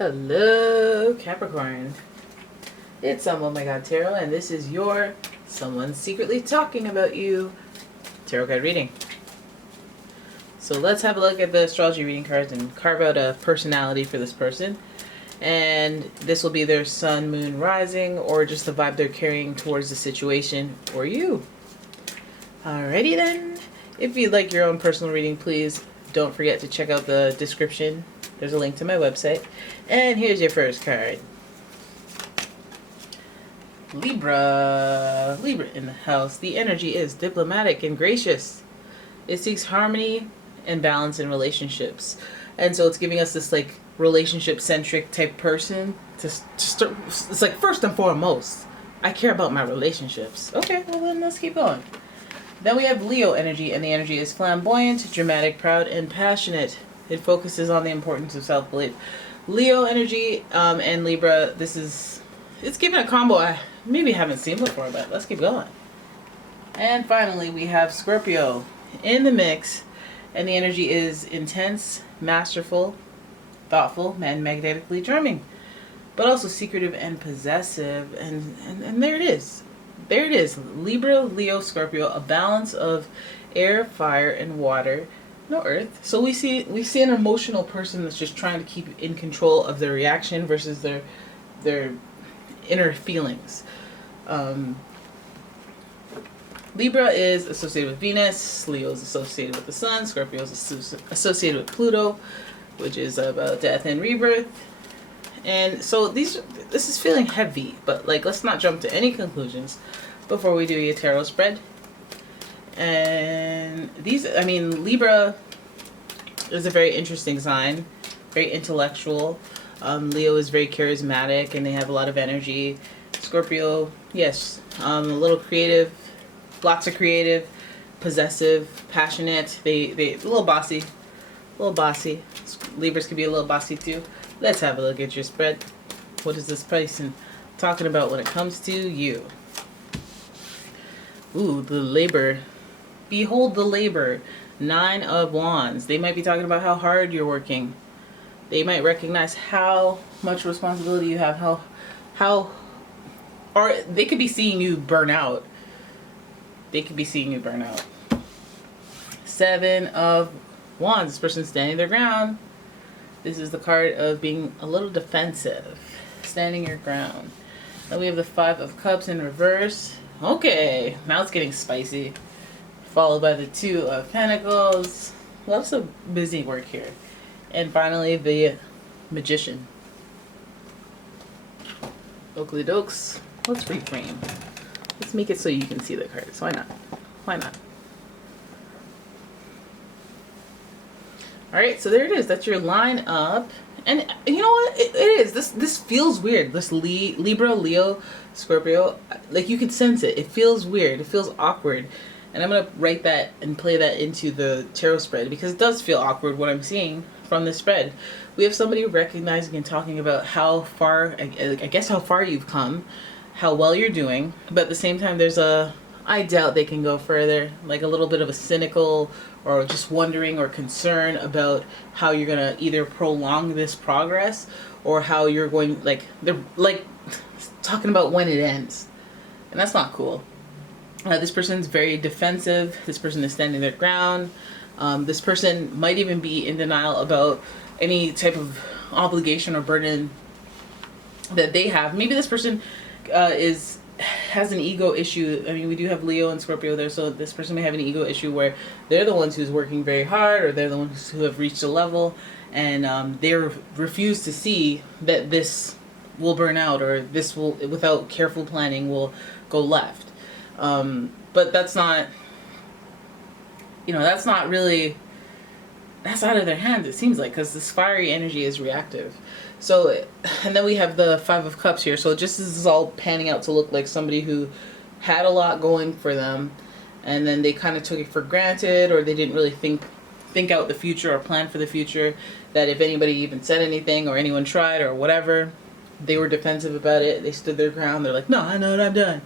Hello, Capricorn. It's umomgtarot Tarot, and this is your Someone Secretly Talking About You tarot card reading. So let's have a look at the astrology reading cards and carve out a personality for this person. And this will be their sun, moon, rising, or just the vibe they're carrying towards the situation or you. Alrighty then. If you'd like your own personal reading, please don't forget to check out the description. There's a link to my website. And here's your first card. Libra. Libra in the house. The energy is diplomatic and gracious. It seeks harmony and balance in relationships. And so it's giving us this like relationship-centric type person to start. It's like first and foremost, I care about my relationships. Okay, well then let's keep going. Then we have Leo energy, and the energy is flamboyant, dramatic, proud, and passionate. It focuses on the importance of self-belief. Leo energy and Libra, it's giving a combo I maybe haven't seen before, but let's keep going. And finally, we have Scorpio in the mix, and the energy is intense, masterful, thoughtful, and magnetically charming, but also secretive and possessive. And there it is. There it is. Libra, Leo, Scorpio, a balance of air, fire, and water. No earth. So we see an emotional person that's just trying to keep in control of their reaction versus their inner feelings. Libra is associated with Venus, Leo is associated with the Sun, Scorpio is associated with Pluto, which is about death and rebirth. And so this is feeling heavy, but like let's not jump to any conclusions before we do your tarot spread. And Libra is a very interesting sign, very intellectual. Leo is very charismatic and they have a lot of energy. Scorpio, yes, a little creative, lots of creative, possessive, passionate. They a little bossy. Libras can be a little bossy too. Let's have a look at your spread. What is this person talking about when it comes to you? Ooh, the labor. Behold the labor. 9 of Wands. They might be talking about how hard you're working. They might recognize how much responsibility you have, or they could be seeing you burn out. 7 of Wands. This person's standing their ground. This is the card of being a little defensive, standing your ground. Then we have the 5 of Cups in reverse. Okay, now it's getting spicy. Followed by the 2 of Pentacles. Lots of busy work here. And finally, the Magician. Oakley dokes. Let's reframe. Let's make it so you can see the cards. Why not? Why not? Alright, so there it is. That's your line up. And you know what? It is. This feels weird. This Libra, Leo, Scorpio. Like you could sense it. It feels weird. It feels awkward. And I'm going to write that and play that into the tarot spread because it does feel awkward what I'm seeing from the spread. We have somebody recognizing and talking about how far, I guess how far you've come, how well you're doing. But at the same time, there's I doubt they can go further. Like a little bit of a cynical or just wondering or concern about how you're going to either prolong this progress or how you're going, they're like talking about when it ends. And that's not cool. This person's very defensive. This person is standing their ground. This person might even be in denial about any type of obligation or burden that they have. Maybe this person has an ego issue. I mean, we do have Leo and Scorpio there, so this person may have an ego issue where they're the ones who's working very hard, or they're the ones who have reached a level, and they refuse to see that this will burn out, or this will, without careful planning, will go left. But that's not, that's not really, that's out of their hands, it seems like, because this fiery energy is reactive. So, and then we have the 5 of Cups here. So just as this is all panning out to look like somebody who had a lot going for them, and then they kind of took it for granted, or they didn't really think out the future or plan for the future, that if anybody even said anything or anyone tried or whatever, they were defensive about it. They stood their ground. They're like, no, I know what I've done.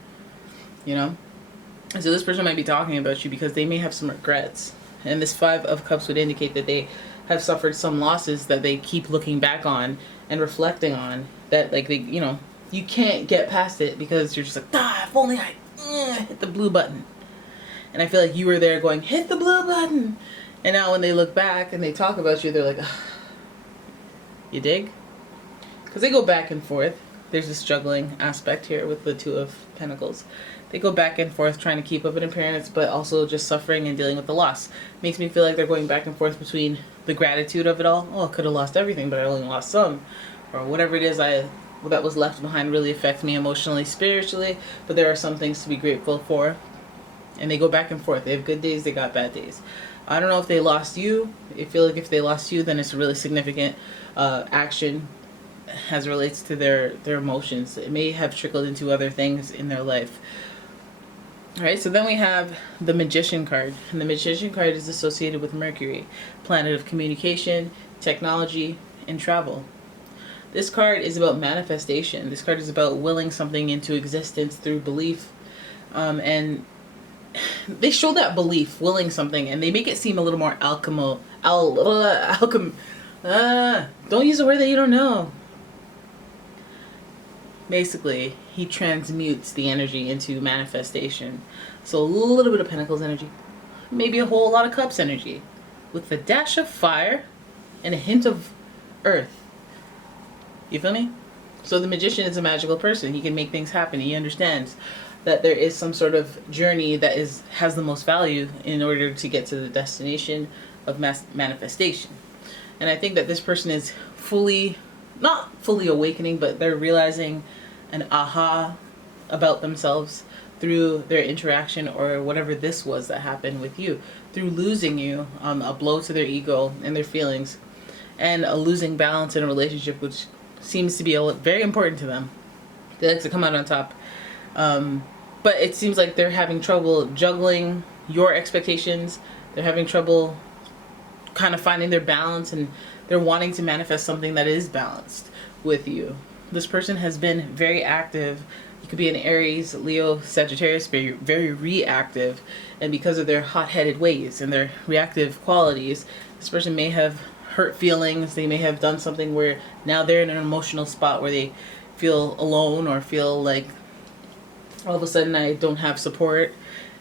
And so this person might be talking about you because they may have some regrets. And this 5 of Cups would indicate that they have suffered some losses that they keep looking back on and reflecting on, that like they, you know, you can't get past it because you're just like, ah, if only I hit the blue button. And I feel like you were there going, hit the blue button. And now when they look back and they talk about you, they're like, ugh. You dig? Because they go back and forth. There's this juggling aspect here with the Two of Pentacles. They go back and forth trying to keep up an appearance, but also just suffering and dealing with the loss. Makes me feel like they're going back and forth between the gratitude of it all. Oh, I could have lost everything, but I only lost some. Or whatever it is that was left behind really affects me emotionally, spiritually. But there are some things to be grateful for. And they go back and forth. They have good days, they got bad days. I don't know if they lost you. I feel like if they lost you, then it's a really significant action as relates to their emotions. It may have trickled into other things in their life. Alright, so then we have the Magician card. And the Magician card is associated with Mercury, planet of communication, technology, and travel. This card is about manifestation. This card is about willing something into existence through belief. And they show that belief, willing something, and they make it seem a little more don't use a word that you don't know. Basically, he transmutes the energy into manifestation. So a little bit of Pentacles energy, maybe a whole lot of Cups energy, with a dash of fire and a hint of earth. You feel me? So the Magician is a magical person. He can make things happen. He understands that there is some sort of journey that has the most value in order to get to the destination of manifestation. And I think that this person is not fully awakening, but they're realizing an aha about themselves through their interaction or whatever this was that happened with you, through losing you, a blow to their ego and their feelings, and a losing balance in a relationship, which seems to be very important to them. They like to come out on top. But it seems like they're having trouble juggling your expectations. They're having trouble kind of finding their balance, and they're wanting to manifest something that is balanced with you. This person has been very active. You could be an Aries, Leo, Sagittarius, very, very reactive. And because of their hot-headed ways and their reactive qualities, this person may have hurt feelings. They may have done something where now they're in an emotional spot where they feel alone or feel like all of a sudden I don't have support,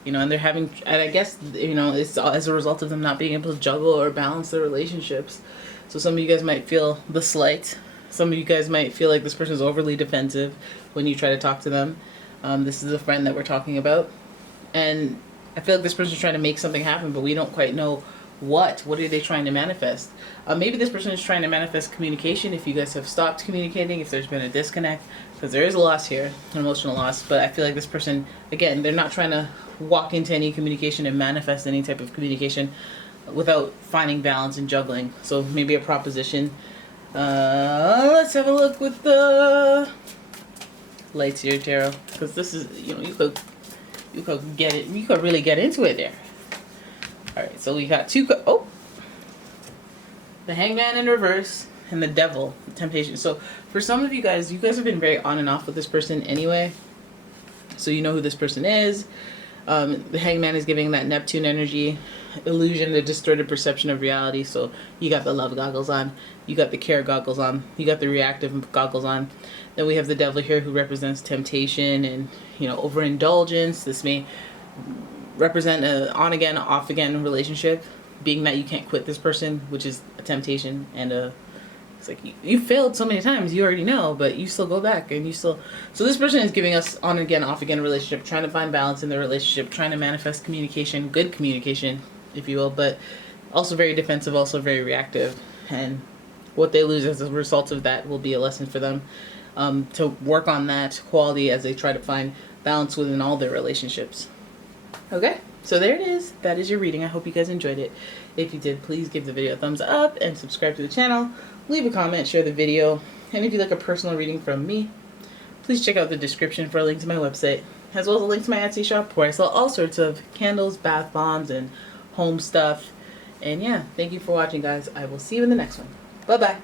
and they're having, and I guess, it's as a result of them not being able to juggle or balance their relationships. So some of you guys might feel the slight. Some of you guys might feel like this person is overly defensive when you try to talk to them. This is a friend that we're talking about. And I feel like this person is trying to make something happen, but we don't quite know what are they trying to manifest. Maybe this person is trying to manifest communication. If you guys have stopped communicating, if there's been a disconnect, because there is a loss here, an emotional loss. But I feel like this person, again, they're not trying to walk into any communication and manifest any type of communication without finding balance and juggling. So maybe a proposition. Let's have a look with the lights here, tarot, because this is, you could get it. You could really get into it there. All right, so we got the Hangman in reverse and the Devil, the Temptation. So for some of you guys have been very on and off with this person anyway. So you know who this person is. The Hangman is giving that Neptune energy, illusion, the distorted perception of reality. So you got the love goggles on, you got the care goggles on, you got the reactive goggles on. Then we have the Devil here, who represents temptation and overindulgence. This may represent a on again, off again relationship, being that you can't quit this person, which is a temptation, and it's like you failed so many times, you already know, but you still go back and you still. So this person is giving us on again, off again relationship, trying to find balance in the relationship, trying to manifest communication, good communication, if you will, but also very defensive, also very reactive. And what they lose as a result of that will be a lesson for them, to work on that quality as they try to find balance within all their relationships. Okay, so there it is. That is your reading. I hope you guys enjoyed it. If you did, please give the video a thumbs up and subscribe to the channel. Leave a comment, share the video. And if you'd like a personal reading from me, please check out the description for a link to my website, as well as a link to my Etsy shop, where I sell all sorts of candles, bath bombs, and home stuff. And yeah, thank you for watching, guys. I will see you in the next one. Bye-bye.